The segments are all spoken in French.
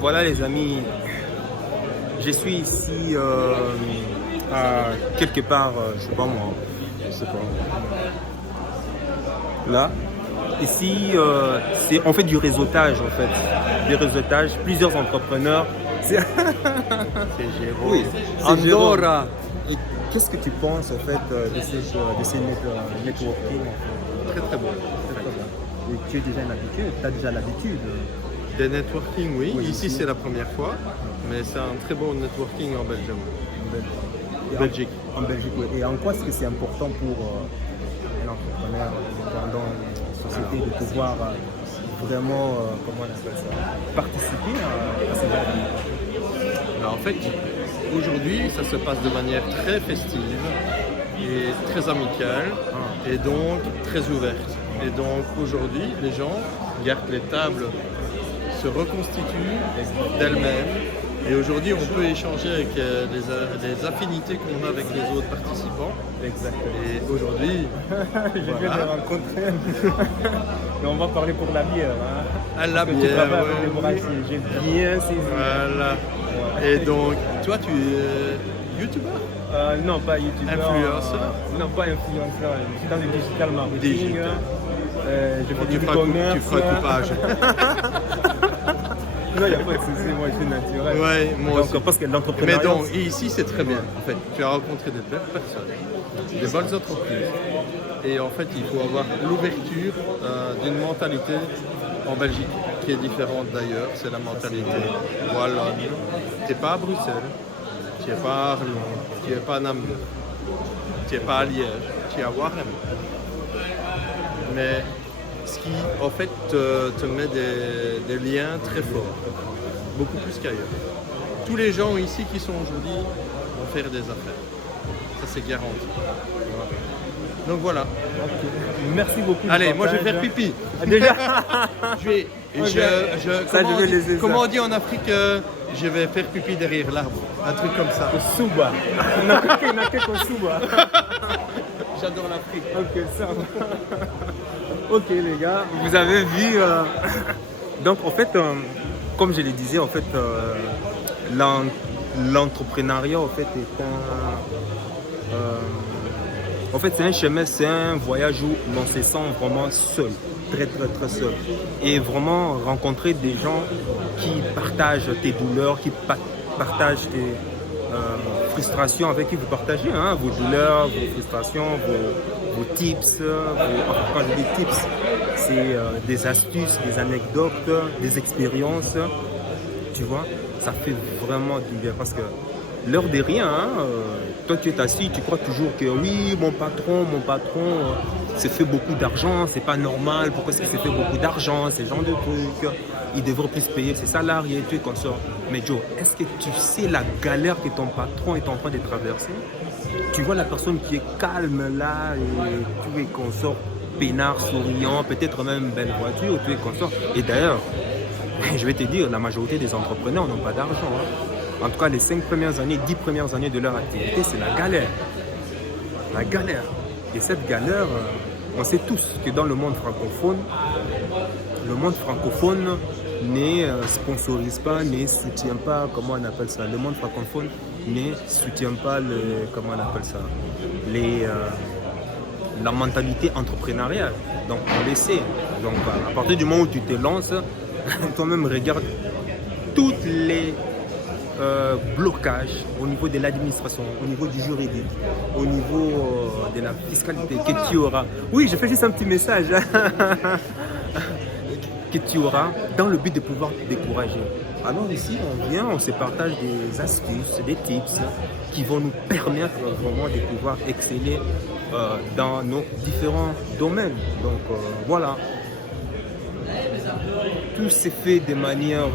Voilà les amis, je suis ici à quelque part, je sais pas moi, je sais pas. Là, ici, on fait du réseautage en fait, du réseautage, plusieurs entrepreneurs. C'est Jérôme. Oui, c'est Jérôme. Andorra. Et qu'est-ce que tu penses en fait de ces networking en fait? Très très bon. Très, très bien. Et tu es déjà une habitude, tu as déjà l'habitude. Des networking, oui. Oui, Ici, ici. c'est la première fois, mais c'est un très bon networking en Belgique. Et Belgique. En Belgique, oui. Et en quoi est-ce que c'est important pour un entrepreneur dans une société de pouvoir vraiment, comment on appelle ça, participer à ces événements? Alors, en fait, aujourd'hui, ça se passe de manière très festive et très amicale et donc très ouverte. Et donc, aujourd'hui, les gens gardent les tables, se reconstituent d'elles-mêmes. Et aujourd'hui, on peut échanger avec les affinités qu'on a avec les autres participants. Exactement. Et aujourd'hui, Je viens voilà. de rencontrer. Mais on va parler pour la bière. Hein. À la Parce que tu bière, travailles avec ouais. les brasseries, j'ai bien saisi. Voilà. Ouais. Et donc, toi, tu es youtubeur? Non, pas youtubeur. Influenceur? Non, pas influenceur. Je suis dans le digital marketing. Digital. Je fais Tu du feras e-commerce. tu feras coupage. Non, il n'y a pas de souci, moi je suis naturel. Ouais, moi Donc, aussi. parce que Mais l'entrepreneuriat. donc, ici, c'est très bien. En fait, tu as rencontré des belles personnes, des bonnes entreprises. Et en fait, il faut avoir l'ouverture d'une mentalité en Belgique qui est différente d'ailleurs. C'est la mentalité wallonne. Tu n'es pas à Bruxelles, tu n'es pas à Arlon, tu n'es pas à Namur, tu n'es pas à Liège, tu es à Warem. Mais ce qui, en fait, te met des liens très forts, beaucoup plus qu'ailleurs. Tous les gens ici qui sont aujourd'hui vont faire des affaires. Ça, c'est garanti. Donc voilà. Merci beaucoup. du Allez, moi je vais partage. faire pipi. Ah, déjà. Je vais, Ok. Ça, comment, je vais laisser ça. comment on dit en Afrique, je vais faire pipi derrière l'arbre. Un truc comme ça. Suba. Nakeko Suba. J'adore l'Afrique. Ok, ça va. Ok les gars, vous avez vu. Donc en fait, comme je le disais, en fait, l'entrepreneuriat en fait est en fait c'est un chemin, c'est un voyage où l'on se sent vraiment seul, très très très seul. Et vraiment rencontrer des gens qui partagent tes douleurs, qui partagent tes frustrations, avec qui vous partagez hein, vos douleurs, vos frustrations, vos tips. Quand je dis tips, c'est des astuces, des anecdotes, des expériences. Tu vois, ça fait vraiment du bien parce que l'heure de rien, hein, toi tu es assis, tu crois toujours que oui, mon patron se fait beaucoup d'argent, c'est pas normal, pourquoi est-ce qu'il se fait beaucoup d'argent, ce genre de trucs, il devrait plus payer ses salariés, tu es consort. Mais Joe, est-ce que tu sais la galère que ton patron est en train de traverser? Tu vois la personne qui est calme là, et tu es consort, peinard, souriant, peut-être même une belle voiture, tu es consort. Et d'ailleurs, je vais te dire, la majorité des entrepreneurs n'ont pas d'argent. Hein. En tout cas, les 5 premières années, 10 premières années de leur activité, c'est la galère. La galère. Et cette galère, on sait tous que dans le monde francophone ne sponsorise pas, ne soutient pas, comment on appelle ça, le monde francophone ne soutient pas comment on appelle ça, la mentalité entrepreneuriale. Donc on le sait. Donc à partir du moment où tu te lances, toi-même regarde toutes les blocages au niveau de l'administration, au niveau du juridique, au niveau de la fiscalité que tu auras. Oui, je fais juste un petit message que tu auras dans le but de pouvoir te décourager. Alors ici, on vient, on se partage des astuces, des tips qui vont nous permettre vraiment de pouvoir exceller dans nos différents domaines. Donc voilà. Tout s'est fait de manière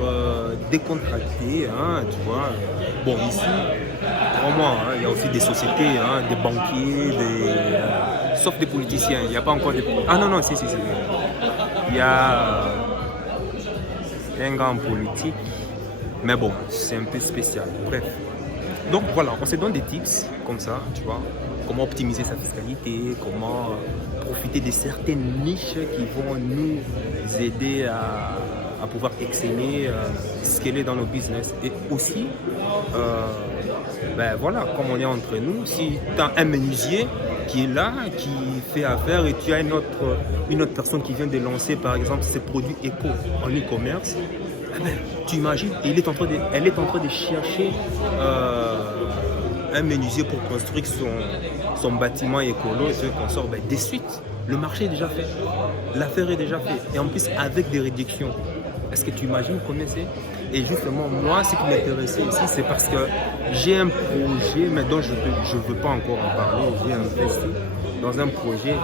décontractée, hein, tu vois. Bon, ici, vraiment, hein, il y a aussi des sociétés, hein, des banquiers, sauf des politiciens. Il n'y a pas encore des... Ah non, si. Il y a un grand politique, mais bon, c'est un peu spécial. Bref. Donc voilà, on se donne des tips comme ça, tu vois. Comment optimiser sa fiscalité, comment profiter de certaines niches qui vont nous aider à à pouvoir exceller, scaler dans nos business. Et aussi, ben voilà, comme on est entre nous, si tu as un menuisier qui est là, qui fait affaire, et tu as une autre personne qui vient de lancer, par exemple, ses produits éco en e-commerce, eh ben, tu imagines, elle est en train de chercher un menuisier pour construire son bâtiment écolo et ce qu'on sort, ben, de suite, le marché est déjà fait, l'affaire est déjà faite, et en plus avec des réductions. Est-ce que tu imagines comment c'est? Et justement, moi, ce qui m'intéressait ici, c'est parce que j'ai un projet, mais dont je ne veux pas encore en parler. J'ai investi dans un projet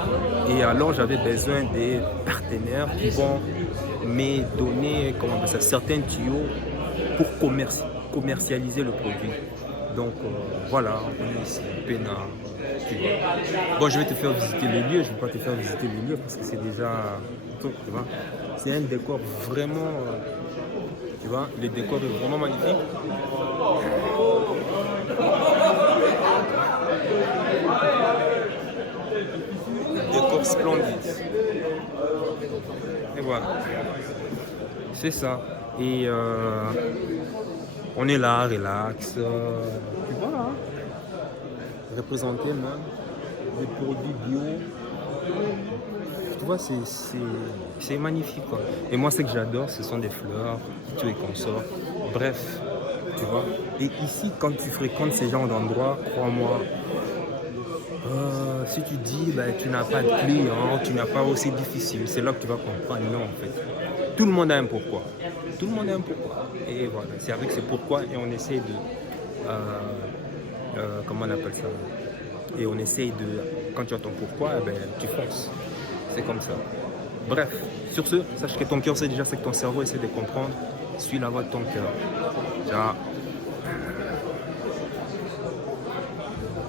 et alors j'avais besoin des partenaires qui vont me donner certains tuyaux pour commercialiser le produit. Donc voilà, on est ici, Pena. Bon, je vais te faire visiter le lieu, je ne vais pas te faire visiter le lieu parce que c'est déjà... Tu vois, c'est un décor vraiment... tu vois, le décor est vraiment magnifique. Décor splendide. Et voilà. C'est ça. Et on est là, relax. Tu vois là, représenter même des produits bio. Tu vois, c'est magnifique, quoi. Et moi, ce que j'adore, ce sont des fleurs, tout et consorts. Bref, tu vois. Et ici, quand tu fréquentes ces genres d'endroits, crois-moi, si tu dis, ben, tu n'as pas de clients, tu n'as pas aussi difficile, c'est là que tu vas comprendre. Non, en fait. Tout le monde a un pourquoi. Tout le monde a un pourquoi. Et voilà, c'est avec ce pourquoi et on essaie de... comment on appelle ça? Et on essaye de... Quand tu as ton pourquoi, eh ben, tu fonces. C'est comme ça. Bref, sur ce, sache que ton cœur sait déjà ce que ton cerveau essaie de comprendre. Suis la voie de ton cœur. Ciao.